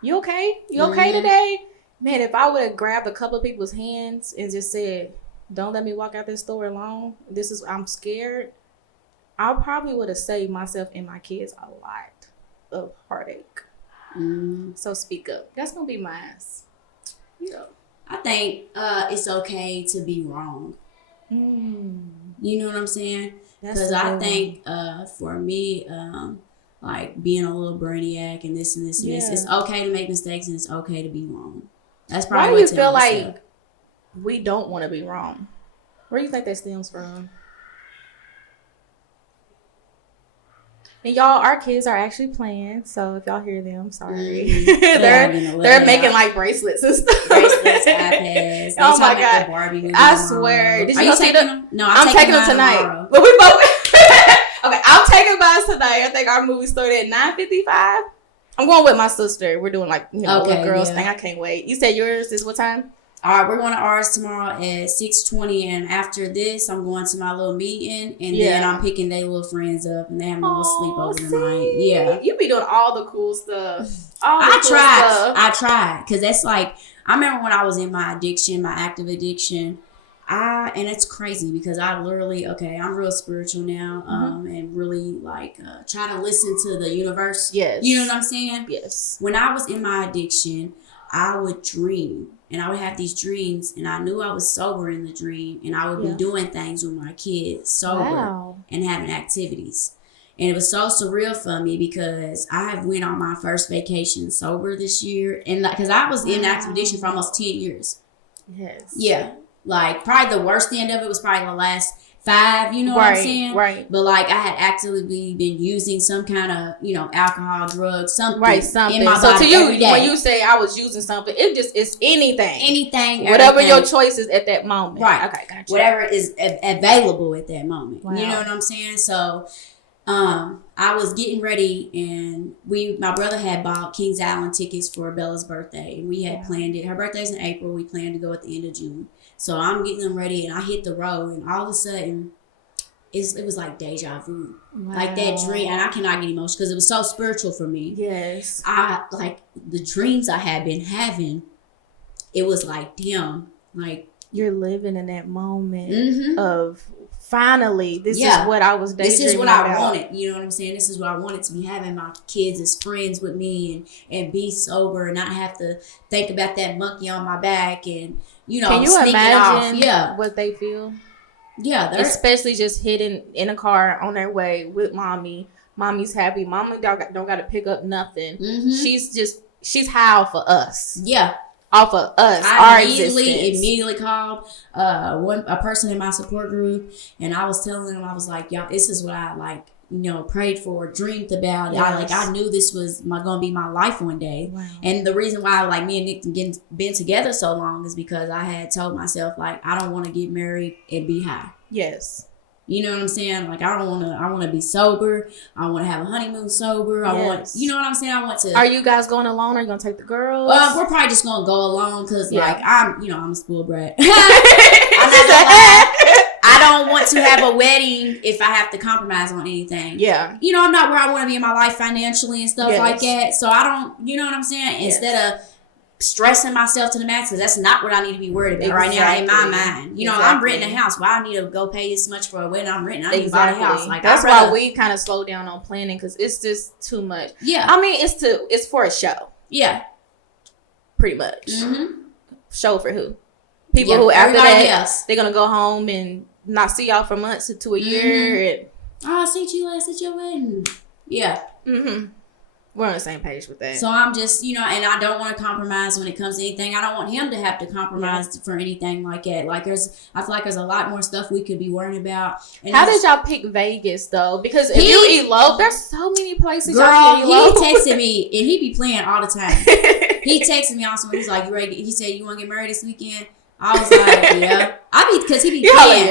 you okay? You okay today? Man, if I would have grabbed a couple of people's hands and just said, don't let me walk out this store alone. I'm scared. I probably would have saved myself and my kids a lot of heartache. So speak up. That's going to be mine. Yeah. I think it's okay to be wrong. You know what I'm saying? Because I think for me, like being a little brainiac and this and this and this, it's okay to make mistakes and it's okay to be wrong. That's probably why do you feel like we don't want to be wrong? Where do you think that stems from? And y'all, our kids are actually playing, so if y'all hear them, sorry. they're making like bracelets and stuff. Bracelets, iPads. Oh my God. Movie I swear. Did you take them? No, I'm taking them tonight. Tomorrow. But we both. Okay, I'm taking mine tonight. I think our movie started at 9:55. I'm going with my sister. We're doing like, a little girls thing. I can't wait. You said yours is what time? All right, we're going to ours tomorrow at 6:20, and after this, I'm going to my little meeting, and then I'm picking their little friends up, and they have a little sleepover tonight. Yeah, you be doing all the cool stuff. I tried, because that's like, I remember when I was in my addiction, my active addiction. And it's crazy because I literally, I'm real spiritual now, and really like try to listen to the universe. Yes, you know what I'm saying? Yes. When I was in my addiction, I would dream. And I would have these dreams, and I knew I was sober in the dream, and I would be doing things with my kids sober and having activities. And it was so surreal for me because I have went on my first vacation sober this year, and because I was in active addiction for almost 10 years. Yes. Yeah. Like, probably the worst end of it was probably the last 5, you know what I'm saying? Right. But like, I had actively been using some kind of, alcohol, drugs, something in my body. So to you, every day. when you say I was using something, it's anything. Anything. Whatever your choice is at that moment. Right. Okay, gotcha. Whatever is available at that moment. Wow. You know what I'm saying? So, I was getting ready, and my brother had bought Kings Island tickets for Bella's birthday, and we had planned it. Her birthday's in April. We planned to go at the end of June. So I'm getting them ready, and I hit the road, and all of a sudden, it was like deja vu. Wow. Like that dream, and I cannot get emotional because it was so spiritual for me. Yes. I like the dreams I had been having. It was like, damn, like you're living in that moment of finally, this is what I was daydreaming This is what about. I wanted. You know what I'm saying? This is what I wanted to be having my kids as friends with me and be sober and not have to think about that monkey on my back and, Can you imagine what they feel? Yeah. Especially just hidden in a car on their way with mommy. Mommy's happy. Mama don't got to pick up nothing. She's high off of us. Yeah. Off of us, I immediately called a person in my support group, and I was telling them, I was like, y'all, this is what I like, prayed for, dreamed about. Yes. I knew this was gonna be my life one day. Wow. And the reason why me and Nick been together so long is because I had told myself, like, I don't want to get married and be high. Yes. You know what I'm saying? Like, I want to be sober. I want to have a honeymoon sober. You know what I'm saying? I want to. Are you guys going alone? Or are you going to take the girls? We're probably just going to go alone because, I'm a spoiled brat. I don't want to have a wedding if I have to compromise on anything. Yeah. I'm not where I want to be in my life financially and stuff like that. So I don't, you know what I'm saying? Yes. Instead of stressing myself to the max, because that's not what I need to be worried about right now in my mind. I'm renting a house. Why I need to go pay this much for a wedding I'm renting? I need to buy a house. Like, that's why we kind of slow down on planning because it's just too much. Yeah. I mean, it's for a show. Yeah. Pretty much. Mm-hmm. Show for who? People who after that, they're going to go home and not see y'all for months to a year. And, I see you last at your wedding. Yeah. Mm-hmm. We're on the same page with that. So I'm just, and I don't want to compromise when it comes to anything. I don't want him to have to compromise for anything like that. Like, I feel like there's a lot more stuff we could be worrying about. And how did y'all pick Vegas, though? Because if you elope, there's so many places y'all can elope. He texted me, and he be playing all the time. He texted me also. He's like, you ready? He said, you want to get married this weekend? I was like, yeah. Because he be playing.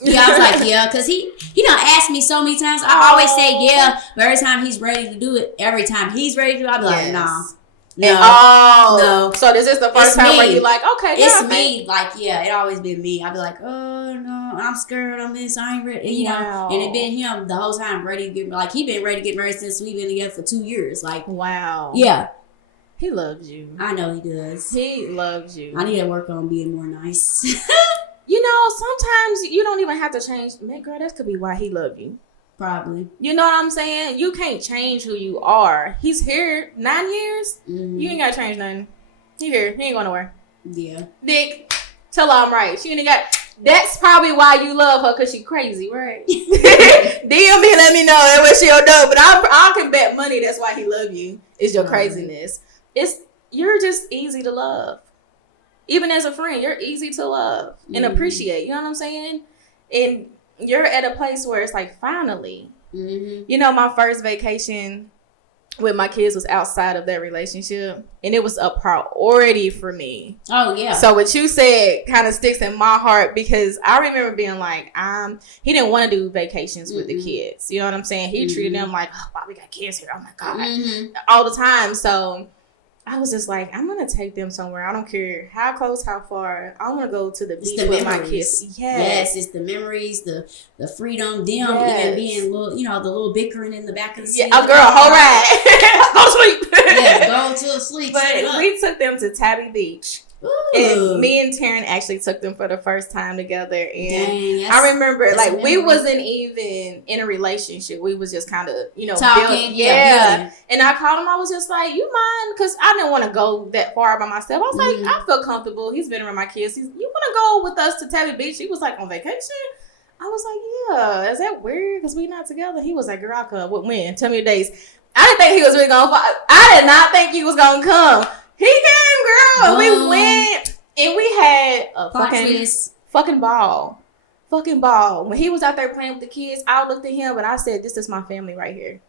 Yeah, I was like, yeah, because he done asked me so many times. I always say yeah, but every time he's ready to do it, I be like, nah. No. So this is the first time where you're like, okay, it's me. Like, yeah, it always been me. I be like, oh no, I'm scared. I'm this. I ain't ready. And it been him the whole time ready to get like he been ready to get married since we've been together for 2 years. Like, wow. Yeah. He loves you. I know he does. He loves you. I need to work on being more nice. Sometimes you don't even have to change. Man, girl, that could be why he loved you. Probably. You know what I'm saying? You can't change who you are. He's here 9 years. Mm-hmm. You ain't got to change nothing. He here. He ain't going nowhere. Yeah. Dick, tell her I'm right. She ain't got... That's probably why you love her, because she crazy, right? DM me, let me know that what she'll do. But I can bet money that's why he love you. Is your craziness. You're just easy to love. Even as a friend, you're easy to love and appreciate. You know what I'm saying? And you're at a place where it's like, finally, You know, my first vacation with my kids was outside of that relationship, and it was a priority for me. Oh yeah. So what you said kind of sticks in my heart, because I remember being like, he didn't want to do vacations with the kids. You know what I'm saying? He treated them like, oh, wow, we got kids here. Oh my God, all the time. So I was just like, I'm gonna take them somewhere. I don't care how close, how far. I want to go to the beach with my kids. Yes, it's the memories, the freedom, them even being little, you know, the little bickering in the back of the seat. Yeah, a girl, whole ride, go sleep. Yeah, go to sleep. But we took them to Tabby Beach. Ooh. And me and Taryn actually took them for the first time together, and I remember like we wasn't even in a relationship. We was just kind of, you know, talking. Building. And I called him. I was just like, "You mind?" Because I didn't want to go that far by myself. I was like, "I feel comfortable. He's been around my kids. You want to go with us to Tabby Beach?" He was like, "On vacation?" I was like, "Yeah." Is that weird? Because we not together. He was like, "Girl, I'll come." When? Tell me your days. I didn't think he was really gonna. I did not think he was gonna come. He came, girl. And we went, and we had a fucking ball. Fucking ball. When he was out there playing with the kids, I looked at him and I said, "This is my family right here."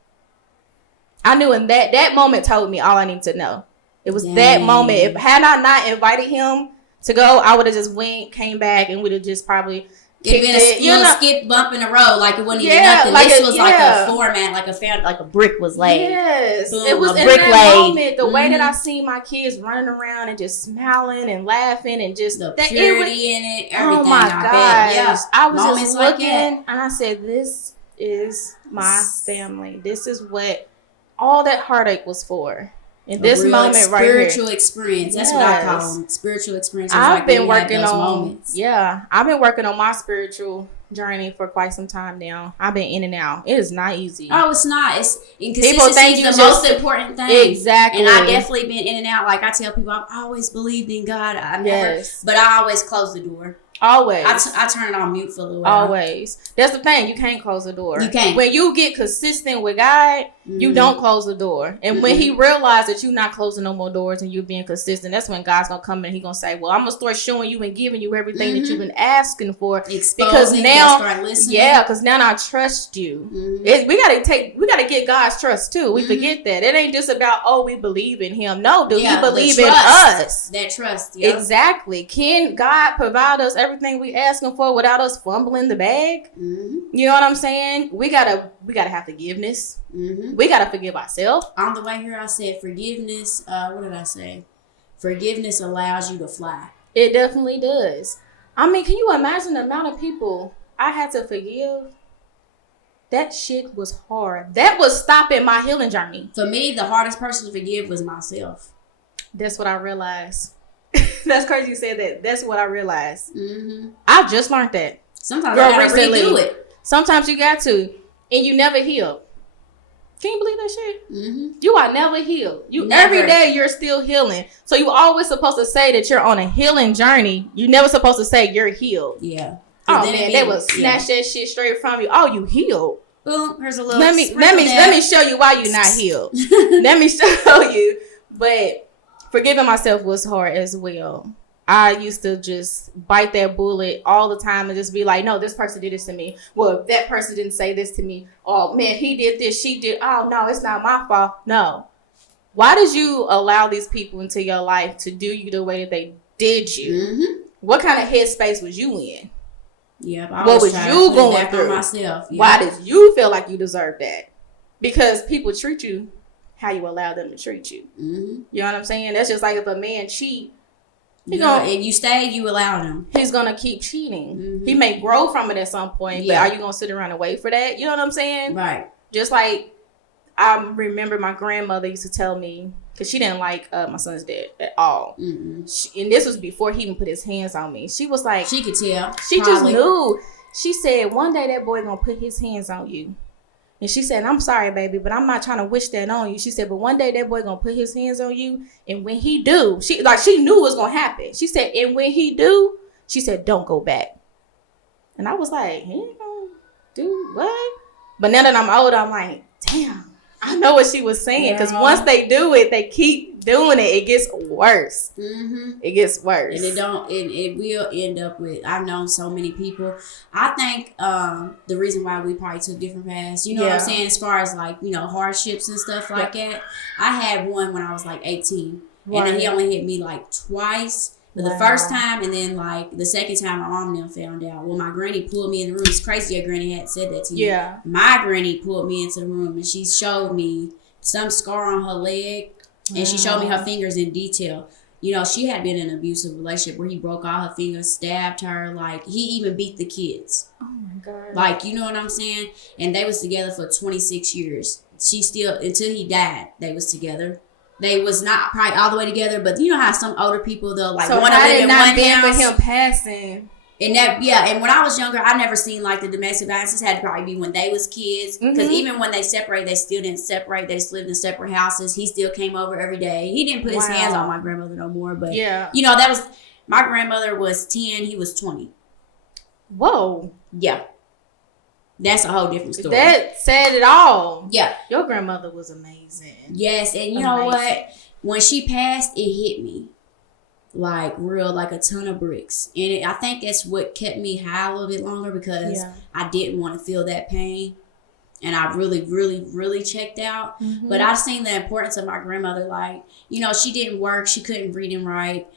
I knew, and that moment told me all I need to know. It was that moment. If had I not invited him to go, I would have just went, came back, and would have just probably it'd been a little skip bump in the road, like it wasn't even nothing. Like this was like a format, like a brick was laid. Yes, boom, it was a in brick that laid. moment. The way that I seen my kids running around and just smiling and laughing and just the purity in it, everything. Oh my God! Yeah, I was moments just like looking, and I said, "This is my family. This is what all that heartache was for." In this moment right here. Spiritual experience. That's what I call them. Spiritual experience. I've been working on moments. Yeah. I've been working on my spiritual journey for quite some time now. I've been in and out. It is not easy. Oh, it's not. It's consistency is the most important thing. Exactly. And I've definitely been in and out. Like I tell people, I've always believed in God. But I always close the door. Always. I turn it on mute for a little while. Always. That's the thing. You can't close the door. You can't. When you get consistent with God, you don't close the door. And when he realizes that you're not closing no more doors and you're being consistent, that's when God's going to come in and he's going to say, well, I'm going to start showing you and giving you everything that you've been asking for. Exposing, because now I trust you. We got to get God's trust too. We forget that. It ain't just about, oh, we believe in him. No, do he believe in us? That trust. Yep. Exactly. Can God provide us everything we asking for without us fumbling the bag? You know what I'm saying? We gotta have forgiveness. We gotta forgive ourselves. On the way here, I said forgiveness. What did I say? Forgiveness allows you to fly. It definitely does. I mean, can you imagine the amount of people I had to forgive? That shit was hard. That was stopping my healing journey. For me, the hardest person to forgive was myself. That's what I realized. That's crazy you said that. That's what I realized. I just learned that. Sometimes I gotta redo it. Sometimes you got to. And you never heal. Can you believe that shit? You are never healed. Every day you're still healing. So you always supposed to say that you're on a healing journey. You never supposed to say you're healed. Yeah. Oh man, they will snatch that shit straight from you. Oh, you healed. Boom. Here's a little. Let me show you why you're not healed. Let me show you. But forgiving myself was hard as well. I used to just bite that bullet all the time and just be like, no, this person did this to me. Well, that person didn't say this to me. Oh, man, he did this. She did. Oh, no, it's not my fault. No. Why did you allow these people into your life to do you the way that they did you? What kind of headspace was you in? Yeah, what was you going through? Myself. Yeah. Why did you feel like you deserved that? Because people treat you how you allow them to treat you. You know what I'm saying? That's just like if a man cheat. And you stay, you allow him. He's gonna keep cheating. He may grow from it at some point, but are you gonna sit around and wait for that? You know what I'm saying? Right. Just like I remember my grandmother used to tell me, because she didn't like my son's dad at all. And this was before he even put his hands on me. She was like, she could tell. She just knew. She said, one day that boy gonna put his hands on you. And she said, I'm sorry, baby, but I'm not trying to wish that on you. She said, but one day that boy gonna put his hands on you. And when he do, she knew it was gonna happen. She said, and when he do, she said, don't go back. And I was like, he ain't gonna do what? But now that I'm older, I'm like, damn, I know what she was saying. Because once they do it, they keep keep doing it, it gets worse. It gets worse. And it will end up with, I've known so many people. I think the reason why we probably took different paths, you know what I'm saying, as far as like, you know, hardships and stuff like that. I had one when I was like 18. Right. And then he only hit me like twice. But the first time, and then like the second time, my mom now found out. Well, my granny pulled me in the room. It's crazy your granny had said that to you. Yeah. My granny pulled me into the room and she showed me some scar on her leg. And she showed me her fingers in detail. You know, she had been in an abusive relationship where he broke all her fingers, stabbed her. Like, he even beat the kids. Oh, my God. Like, you know what I'm saying? And they was together for 26 years. She still, until he died, they was together. They was not probably all the way together, but you know how some older people, they'll like want to live in one house. For him passing. And that, and when I was younger, I never seen like the domestic violence had to probably be when they was kids. Because even when they separated, they still didn't separate. They just lived in separate houses. He still came over every day. He didn't put his hands on my grandmother no more. But, you know, that was, my grandmother was 10. He was 20. Whoa. Yeah. That's a whole different story. That said it all. Yeah. Your grandmother was amazing. Yes. And you know what? When she passed, it hit me. Like real, like a ton of bricks. And I think that's what kept me high a little bit longer because I didn't want to feel that pain. And I really, really, really checked out. But I've seen the importance of my grandmother. Like, you know, she didn't work. She couldn't read and write.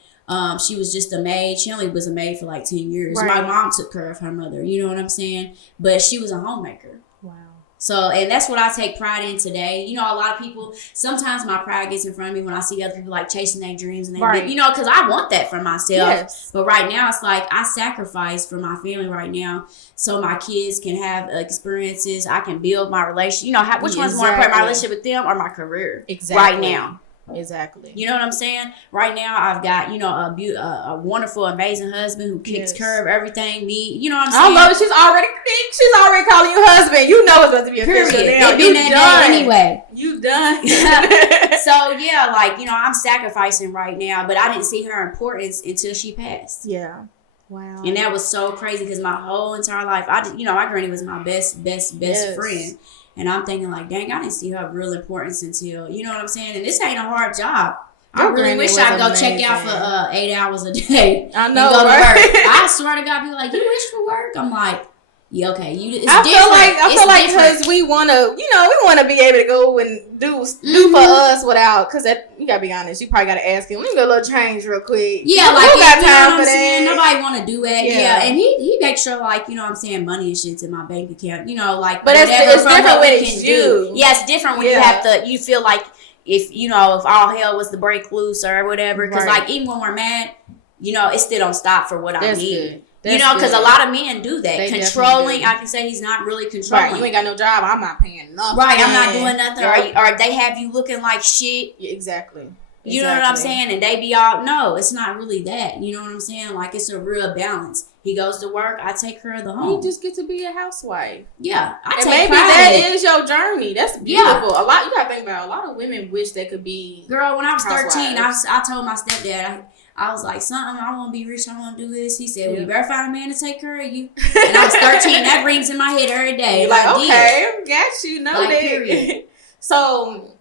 She was just a maid. She only was a maid for like 10 years. Right. My mom took care of her mother. You know what I'm saying? But she was a homemaker. Wow. So, and that's what I take pride in today. You know, a lot of people, sometimes my pride gets in front of me when I see other people like chasing their dreams and they, you know, because I want that for myself. Yes. But right now, it's like I sacrifice for my family right now so my kids can have experiences. I can build my relationship. You know, which one's more important, my relationship with them or my career? Exactly. Right now. Exactly. You know what I'm saying? Right now, I've got, you know, a wonderful, amazing husband who takes care of everything. Me, you know what I'm saying? I love it. She's already calling you husband. You know it's going to be official. They've been that day anyway. You done. So, yeah, like, you know, I'm sacrificing right now, but I didn't see her importance until she passed. Yeah. Wow. And that was so crazy because my whole entire life, you know, my granny was my best friend. And I'm thinking like, dang, I didn't see her real importance until, you know what I'm saying? And this ain't a hard job. I really wish I could go check out for 8 hours a day. I know, and go right? to work. I swear to God, people like, you wish for work? I'm like, yeah, okay. I feel like because we want to, you know, we want to be able to go and do for us without, because you got to be honest, you probably got to ask him, let me get a little change real quick. Yeah, like, who got time for that? Nobody want to do that. Yeah. And he makes sure, like, you know what I'm saying, money and shit's in my bank account, you know, like, but it's different when it's you. Yeah, it's different when you have to, you feel like, if all hell was to break loose or whatever, because, like, even when we're mad, you know, it still don't stop for what I need. Good. You know, because a lot of men do that. They controlling, do. I can say he's not really controlling. Right, you ain't got no job, I'm not paying nothing. Right, I'm not doing nothing. Or they have you looking like shit. Exactly. You know what I'm saying? And they be all, no, it's not really that. You know what I'm saying? Like, it's a real balance. He goes to work, I take care of the home. You just get to be a housewife. Yeah, I take pride that is your journey. That's beautiful. You got to think about it. A lot of women wish they could be. Girl, when I was 13, I told my stepdad, I was like, something, I want to be rich, I want to do this. He said, well, you better find a man to take care of you. And I was 13, that rings in my head every day. You're like, okay, got you, know that. Period. So,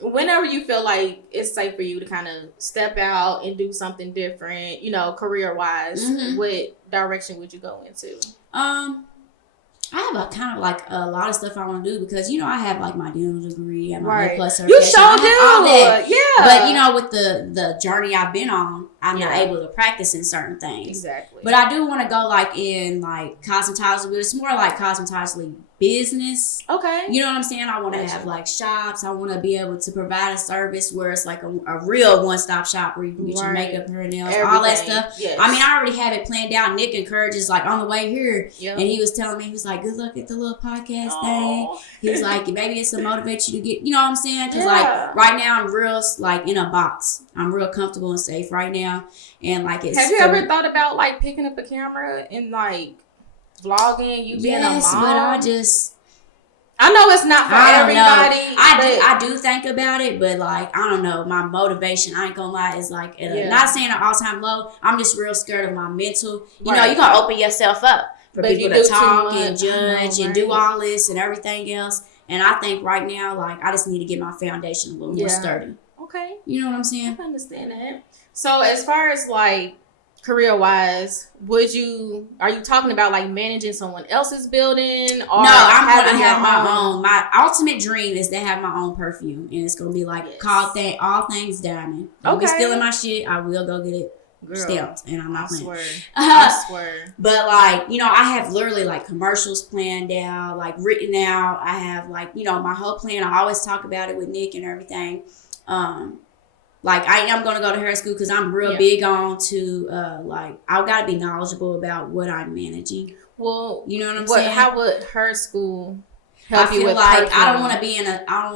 whenever you feel like it's safe for you to kind of step out and do something different, you know, career-wise, what direction would you go into? I have a lot of stuff I want to do because, you know, I have like my dental degree and my plus certification. You sure do. All that. Yeah. But, you know, with the journey I've been on, I'm not able to practice in certain things. Exactly. But I do want to go like in like cosmetology, but it's more like cosmetology business. Okay. You know what I'm saying? I want to have like shops. I want to be able to provide a service where it's like a real one-stop shop where you can get your makeup, hair, nails, all that stuff. Yes. I mean, I already have it planned out. Nick encourages like on the way here, and he was telling me, he was like, good luck at the little podcast thing. He was like, maybe it's to motivate you to get, you know what I'm saying? Because like right now I'm real like in a box. I'm real comfortable and safe right now. And like it's. Have you ever thought about like picking up a camera and like vlogging, you being a mom? But I know it's not for everybody. I do think about it, but like I don't know, my motivation, I ain't gonna lie, is like not saying an all-time low. I'm just real scared of my mental. You know, you gonna open yourself up for people to talk and judge and do all this and everything else. And I think right now, like I just need to get my foundation a little more sturdy. Okay. You know what I'm saying? I understand that. So as far as like career wise, are you talking about like managing someone else's building, or no, I'm gonna have my own. My ultimate dream is to have my own perfume, and it's gonna be like called All Things Diamond. Don't be stealing my shit. I will go get it stamped, and I'm not playing. I swear. But like, you know, I have literally like commercials planned out, like written out. I have like, you know, my whole plan. I always talk about it with Nick and everything. Like I am going to go to hair school because I'm real big on to like I've got to be knowledgeable about what I'm managing. Well, you know what I'm saying? How would hair school help you with like perfume? I don't want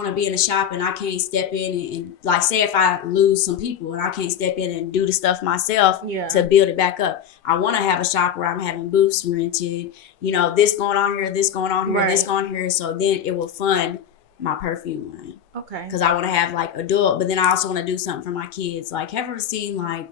to be in a shop and I can't step in and like say if I lose some people and I can't step in and do the stuff myself to build it back up. I want to have a shop where I'm having booths rented. You know, this going on here, this going on here, this going on here. So then it will fund my perfume line. Okay. Because I want to have like adult, but then I also want to do something for my kids. Like, have you ever seen like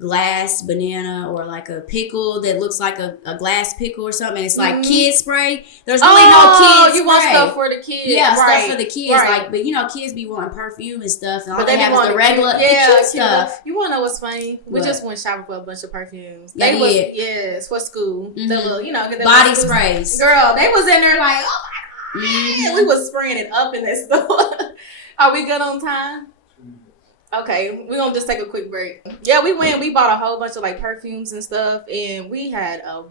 glass banana or like a pickle that looks like a glass pickle or something? And it's like kid spray. There's really no kids spray. You want stuff for the kids. Yeah, stuff for the kids. Right. Like, but you know, kids be wanting perfume and stuff. And all they have is the regular cute stuff. You want to know what's funny? We just went shopping for a bunch of perfumes. Yes, for school. The little, you know, body sprays. Girl, they was in there like, oh my God. We was spraying it up in that store. Are we good on time? Okay, we're gonna just take a quick break. Yeah, we bought a whole bunch of like perfumes and stuff, and we had a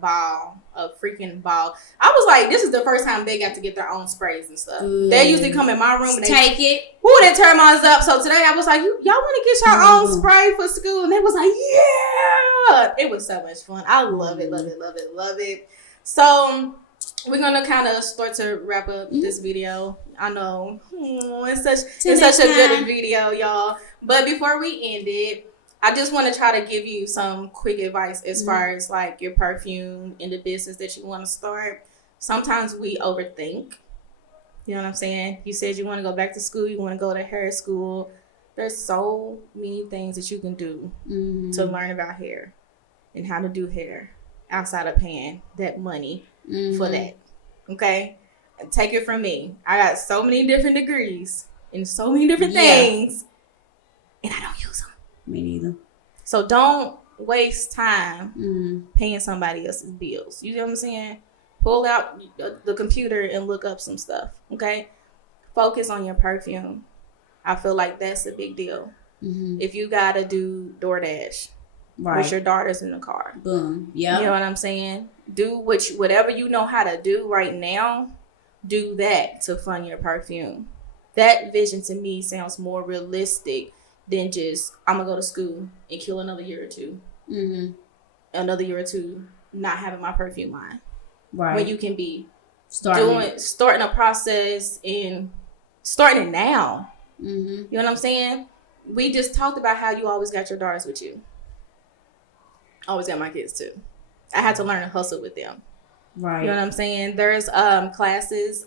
freaking ball. I was like, this is the first time they got to get their own sprays and stuff. They usually come in my room and they take it. They turn mine up. So today I was like, y'all want to get your own spray for school? And they was like, yeah. It was so much fun. I love it, love it, love it, love it. So we're gonna kind of start to wrap up this video. I know it's such a good video, y'all. But before we end it, I just want to try to give you some quick advice as far as like your perfume in the business that you want to start. Sometimes we overthink. You know what I'm saying? You said you want to go back to school. You want to go to hair school. There's so many things that you can do to learn about hair and how to do hair outside of paying that money for that. Okay? And take it from me. I got so many different degrees in so many different things, and I don't use them. Me neither. So don't waste time paying somebody else's bills. You know what I'm saying? Pull out the computer and look up some stuff. Okay? Focus on your perfume. I feel like that's a big deal. If you gotta do DoorDash with your daughters in the car, boom, yeah, you know what I'm saying. Do whatever you know how to do right now. Do that to fund your perfume. That vision to me sounds more realistic than just I'm gonna go to school and kill another year or two. Another year or two not having my perfume line. Right. When you can be starting a process and starting it now. You know what I'm saying? We just talked about how you always got your daughters with you. Always got my kids too. I had to learn to hustle with them. Right. You know what I'm saying? There's classes.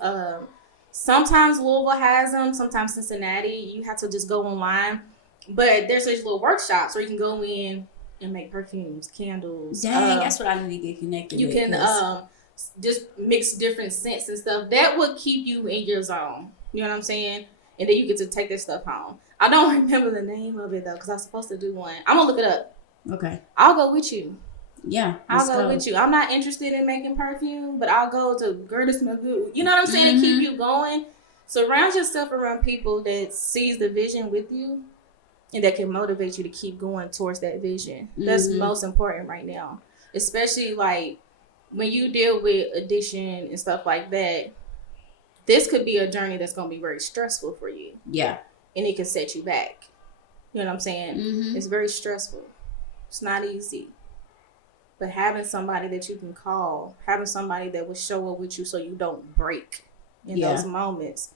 Sometimes Louisville has them. Sometimes Cincinnati. You have to just go online. But there's these little workshops where you can go in and make perfumes, candles. Dang, that's what I need to get connected with. You can just mix different scents and stuff. That would keep you in your zone. You know what I'm saying? And then you get to take that stuff home. I don't remember the name of it, though, because I was supposed to do one. I'm going to look it up. Okay. I'll go with you. Yeah. I'll go with you. I'm not interested in making perfume, but I'll go to Gertis Magoo. You know what I'm saying? To keep you going. Surround yourself around people that sees the vision with you and that can motivate you to keep going towards that vision. That's most important right now. Especially like when you deal with addiction and stuff like that, this could be a journey that's going to be very stressful for you. Yeah. And it can set you back. You know what I'm saying? It's very stressful. It's not easy. But having somebody that you can call, having somebody that will show up with you so you don't break in those moments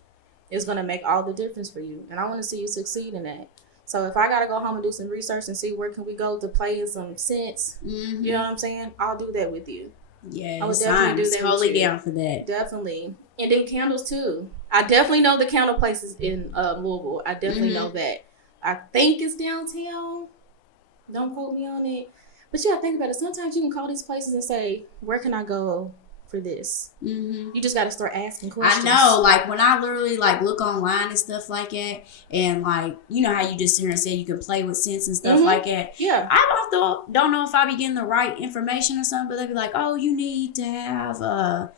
is going to make all the difference for you. And I want to see you succeed in that. So if I got to go home and do some research and see where can we go to play in some scents, you know what I'm saying? I'll do that with you. Yes, I would definitely do that. Totally down for that. Definitely. And then candles too. I definitely know the candle places in Louisville. I definitely know that. I think it's downtown. Don't quote me on it. But yeah, think about it. Sometimes you can call these places and say, where can I go for this. Mm-hmm. You just got to start asking questions. I know, like when I literally like look online and stuff like that, and like you know how you just sit here and say you can play with scents and stuff like that. Yeah, I don't know if I be getting the right information or something, but they be like, oh, you need to have a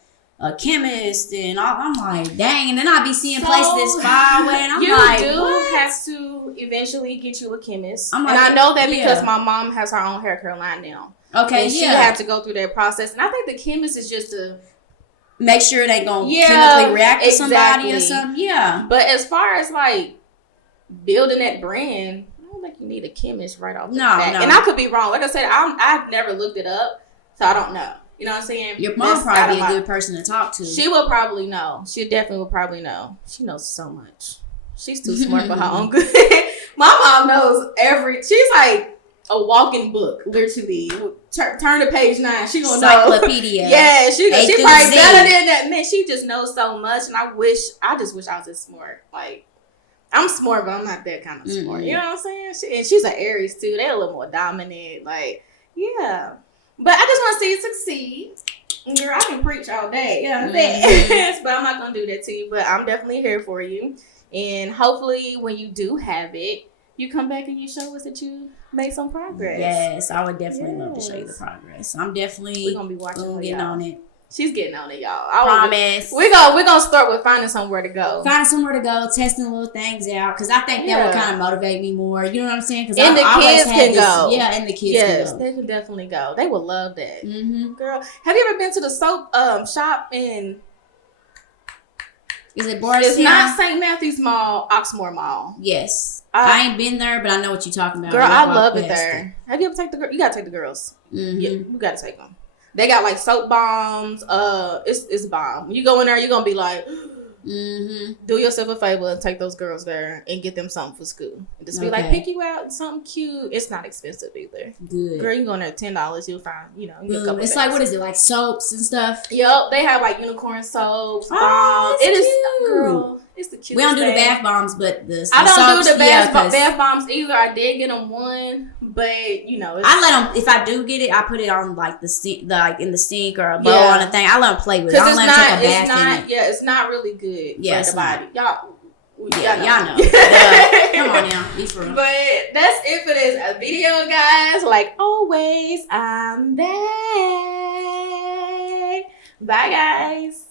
chemist, and I'm like, dang, and then I be seeing places that's far away, and I'm like, you do what? have to eventually get you a chemist. I'm like, and I know that because my mom has her own hair care line now. Okay, and she had to go through that process, and I think the chemist is just to make sure it ain't gonna chemically react to somebody or something. Yeah, but as far as like building that brand, I don't think you need a chemist right off the bat. No. And I could be wrong. Like I said, I've never looked it up, so I don't know. You know what I'm saying? Your mom probably be a good person to talk to. She will probably know. She definitely will probably know. She knows so much. She's too smart for her own good. My mom knows she's like a walking book, literally. Turn to page 9. She gonna know. Encyclopedia. Yeah, she probably better than that. Man, she just knows so much, and I just wish I was as smart. Like, I'm smart, but I'm not that kind of smart. You know what I'm saying? And she's an Aries too. They're a little more dominant. Like, yeah. But I just want to see you succeed. Girl, I can preach all day. You know what I'm saying? But I'm not gonna do that to you. But I'm definitely here for you. And hopefully, when you do have it, you come back and you show us that you made some progress. Yes, I would definitely love to show you the progress. I'm definitely gonna be watching getting on it. She's getting on it, y'all. Promise. We're gonna start with finding somewhere to go. Find somewhere to go, testing little things out, because I think that would kind of motivate me more. You know what I'm saying? Because the kids can go. Yeah, and the kids can go. Yes, they can definitely go. They would love that. Mm-hmm. Girl, have you ever been to the soap shop in? Is it Boris? It's not St. Matthew's Mall, Oxmoor Mall. Yes. I ain't been there, but I know what you're talking about. Girl, I love it there. Have you ever taken the girl? You gotta take the girls. Mm-hmm. Yeah, you gotta take them. They got like soap bombs. It's bomb. When you go in there, you're gonna be like, do yourself a favor and take those girls there and get them something for school. And just be like, pick you out something cute. It's not expensive either. Good. Girl, you go in there $10, you'll find, you get a couple. It's like, what is it, like soaps and stuff? Yup, they have like unicorn soaps. Oh, it is cute. Girl, it's the cutest. We don't do the bath bombs, but the I don't soaps, do the bath bombs either. I did get them one, but I let them. If I do get it, I put it on like the sink, in the sink or a bowl on the thing. I let them play with it. I don't let them take a bath in it. Yeah, it's not really good for the body. Y'all know. Come on now, be for real. But that's it for this video, guys. Like always, I'm back. Bye, guys.